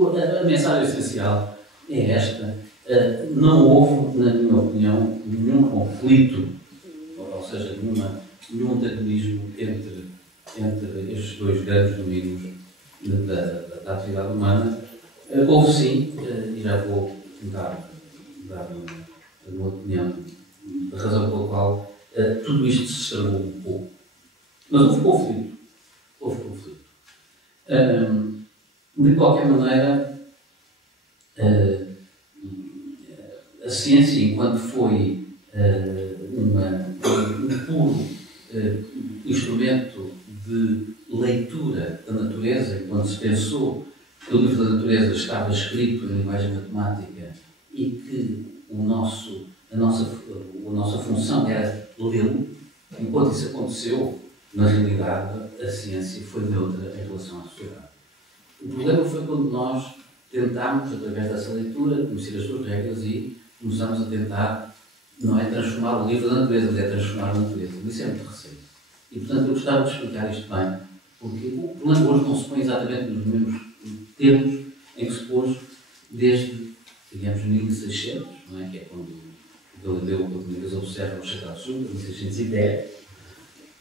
A mensagem essencial é esta. Não houve, na minha opinião, nenhum conflito, ou seja, nenhum antagonismo entre estes dois grandes domínios da atividade humana. Houve sim, e já vou tentar dar uma opinião, a razão pela qual tudo isto se estragou um pouco. Mas houve conflito. De qualquer maneira, a ciência, enquanto foi um puro instrumento de leitura da natureza, e quando se pensou que o livro da natureza estava escrito em linguagem matemática e que a nossa função era lê-lo, enquanto isso aconteceu, na realidade, a ciência foi neutra em relação à sociedade. O problema foi quando nós tentámos, através dessa leitura, conhecer as suas regras e começámos a tentar, não é transformar o livro da natureza, mas é transformar a natureza. Isso é muito recente. E, portanto, eu gostava de explicar isto bem, porque o problema hoje não se põe exatamente nos mesmos termos em que se pôs desde, digamos, 1600, não é? Que é quando Galileu, pela primeira vez, observa o Chacado Sul, 1610,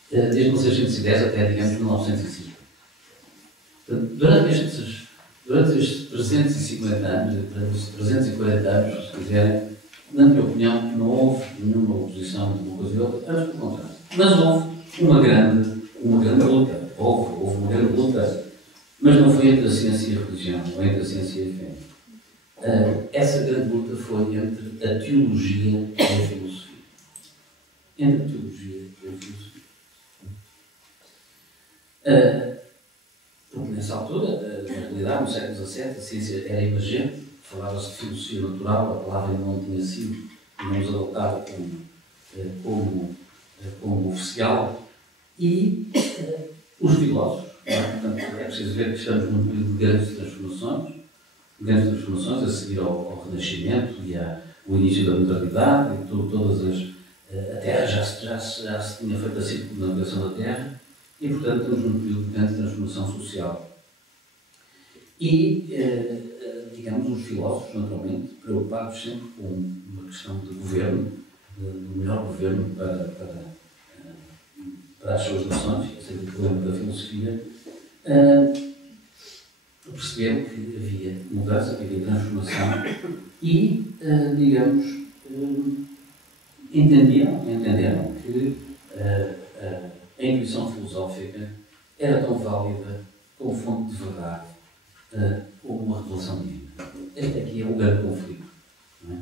desde 1610 até, digamos, 1905. Portanto, durante estes 350 anos, 340 anos, se quiserem, na minha opinião, não houve nenhuma oposição de uma coisa e outra, antes pelo contrário. Mas houve uma grande luta. Houve uma grande luta, mas não foi entre a ciência e a religião, ou entre a ciência e a fé. Essa grande luta foi entre a teologia e a filosofia. Entre a teologia e a filosofia. Porque nessa altura, na realidade, no século XVII, a ciência era emergente, falava-se de filosofia natural, a palavra ainda não tinha sido, não os adotava como oficial, e os filósofos, portanto, é preciso ver que estamos num período de grandes transformações, a seguir ao Renascimento e ao início da modernidade, e a Terra já se tinha feito a circunnavegação da Terra, e, portanto, estamos num período de grande transformação social. E, digamos, os filósofos, naturalmente, preocupados sempre com uma questão de governo, do melhor governo para as suas nações, esse é o problema da filosofia, perceberam que havia mudança, que havia transformação e, digamos, entenderam que a intuição filosófica era tão válida como fonte de verdade como uma revelação divina. Este aqui é o grande conflito. Não é?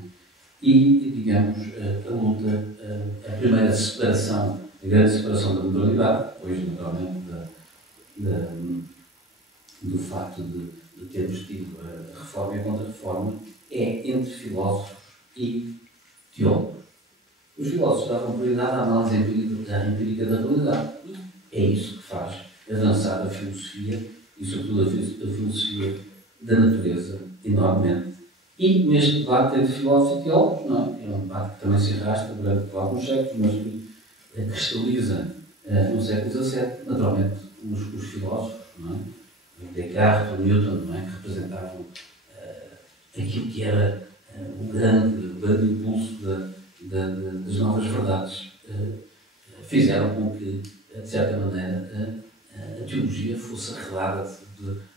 E, digamos, a luta, a primeira separação, a grande separação da modernidade, depois, naturalmente, do facto de termos tido a reforma e a contra-reforma, é entre filósofos e teólogos. Os filósofos davam prioridade à análise empírica da realidade. É isso que faz avançar a filosofia e, sobretudo, a filosofia da natureza, enormemente. E neste debate entre filósofos e teólogos, não é? É um debate que também se arrasta durante alguns séculos, mas que cristaliza no século XVII, naturalmente, os filósofos, não é? Descartes, Newton, não é? Que representavam aquilo que era o grande impulso das novas verdades, fizeram com que, de certa maneira, a teologia fosse arredada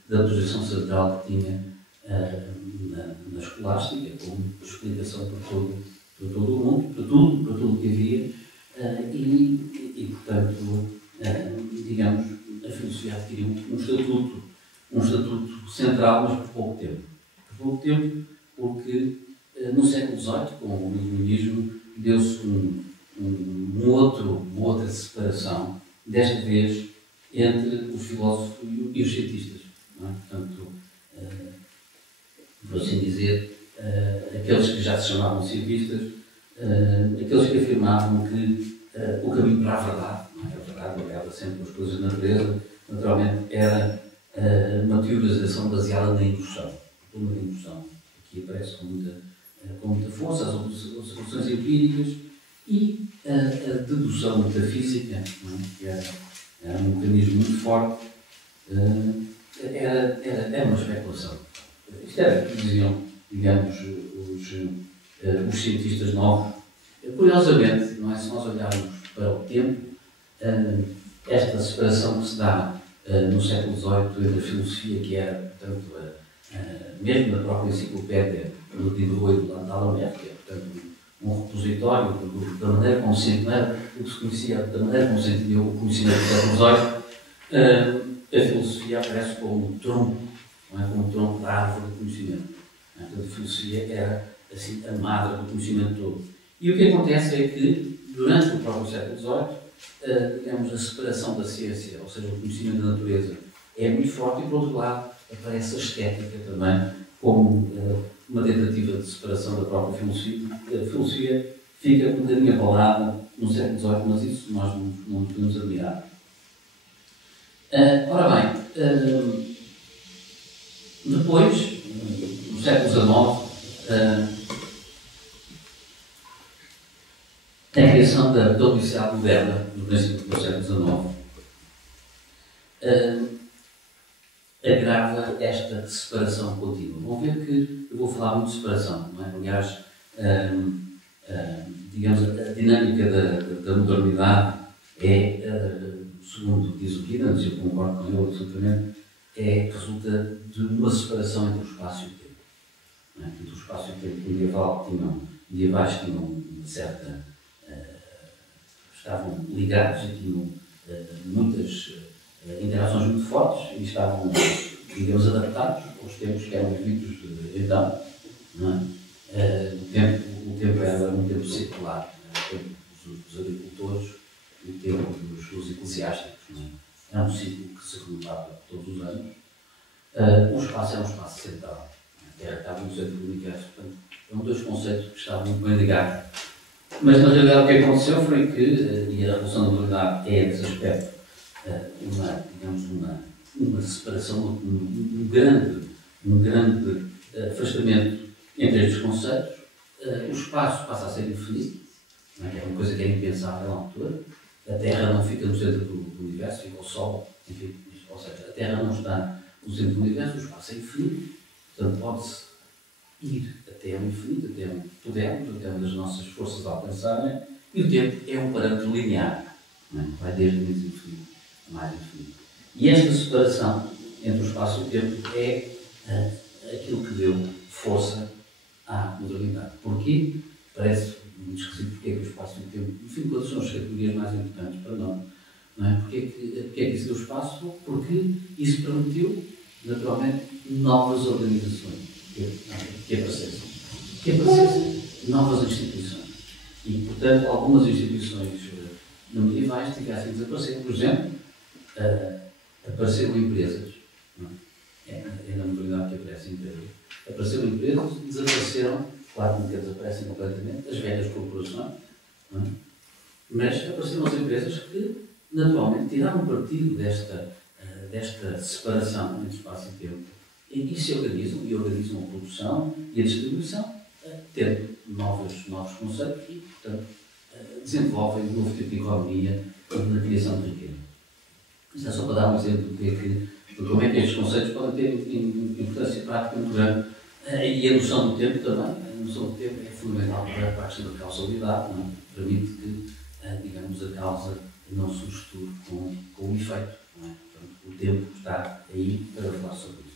da posição central que tinha na escolástica, como explicação para todo o mundo, para tudo que havia, e portanto, digamos, a filosofia adquiriu um estatuto central, mas por pouco tempo. Por pouco tempo, porque no século XVIII, com o iluminismo, deu-se uma outra separação, desta vez entre os filósofos e os cientistas. Não é? Portanto, por assim dizer, aqueles que já se chamavam cientistas, aqueles que afirmavam que o caminho para a verdade, não é? A verdade ligada sempre com as coisas da natureza, naturalmente era uma teorização baseada na indução. Uma indução. Aqui aparece com muita força, as observações empíricas e a dedução metafísica, não é? Que era um mecanismo muito forte, era uma especulação. Isto era o que diziam, digamos, os cientistas novos. Curiosamente, não é, se nós olharmos para o tempo, esta separação que se dá no século XVIII entre a filosofia, que era, portanto, mesmo da própria enciclopédia do Diderot e do Lantalamère, que é, portanto, um repositório da maneira como se entendia, o que se conhecia, da maneira como se entendia o conhecimento do século XVIII, a filosofia aparece como um tronco, não é? Como um tronco da árvore do conhecimento. Portanto, a filosofia era, assim, a madre do conhecimento todo. E o que acontece é que, durante o próprio século XVIII, digamos, a separação da ciência, ou seja, o conhecimento da natureza, é muito forte e, por outro lado, aparece a estética também como uma tentativa de separação da própria filosofia. A filosofia fica um bocadinho abalada no século XVIII, mas isso nós não podemos admirar. Ora bem, depois, no século XIX, a criação da Universidade Moderna, no princípio do século XIX, agrava esta separação contínua. Vão ver que eu vou falar muito de separação, não é? Aliás, digamos, a dinâmica da modernidade é, segundo diz o Giddens, e eu concordo com ele absolutamente, resulta de uma separação entre o espaço e o tempo. Não é? Entre o espaço e o tempo medievais tinham uma certa... estavam ligados e tinham muitas interações muito fortes e estavam, digamos, adaptados aos tempos que eram vividos então. Não é? O tempo era um tempo secular, o tempo dos agricultores e o tempo dos eclesiásticos. Não é? Era um ciclo que se renovava todos os anos. O espaço era um espaço central. A Terra estava no centro do universo. Portanto, eram dois conceitos que estavam muito bem ligados. Mas, na realidade, o que aconteceu foi que, e a Revolução da Modernidade é, nesse aspecto, uma separação, um grande afastamento entre estes conceitos. O espaço passa a ser infinito, não é? Que é uma coisa que é impensável na altura. A Terra não fica no centro do universo, fica o Sol, enfim, ou seja, a Terra não está no centro do universo, o espaço é infinito, portanto pode-se ir até ao infinito, até onde pudermos, até onde as nossas forças alcançarem, e o tempo é um parâmetro linear, não é? Vai desde o infinito a mais infinito. E esta separação entre o espaço e o tempo é aquilo que deu força à modernidade. Porquê? Parece muito esquisito porque é que o espaço e o tempo, no fim de contas, são as categorias mais importantes para nós. Não é? Porque é que isso deu espaço? Porque isso permitiu, naturalmente, novas organizações que aparecessem novas instituições. E, portanto, algumas instituições medievais tivessem desaparecido. Por exemplo, apareceram empresas. Não é? É na modernidade que aparecem empresas. Apareceram empresas e desapareceram, claro que nunca desaparecem completamente, as velhas corporações, não é? Mas apareceram as empresas que, naturalmente, tiraram partido desta separação entre espaço e tempo e se organizam, a produção e a distribuição, tendo novos conceitos e, portanto, desenvolvem um novo tipo de economia na criação de riqueza. Isto é só para dar um exemplo de como é que estes conceitos podem ter importância prática muito grande. E a noção do tempo também. A noção do tempo é fundamental para a questão da causalidade, não é? Permite que, digamos, a causa não se misture com o efeito. Não é? Portanto, o tempo está aí para falar sobre isso.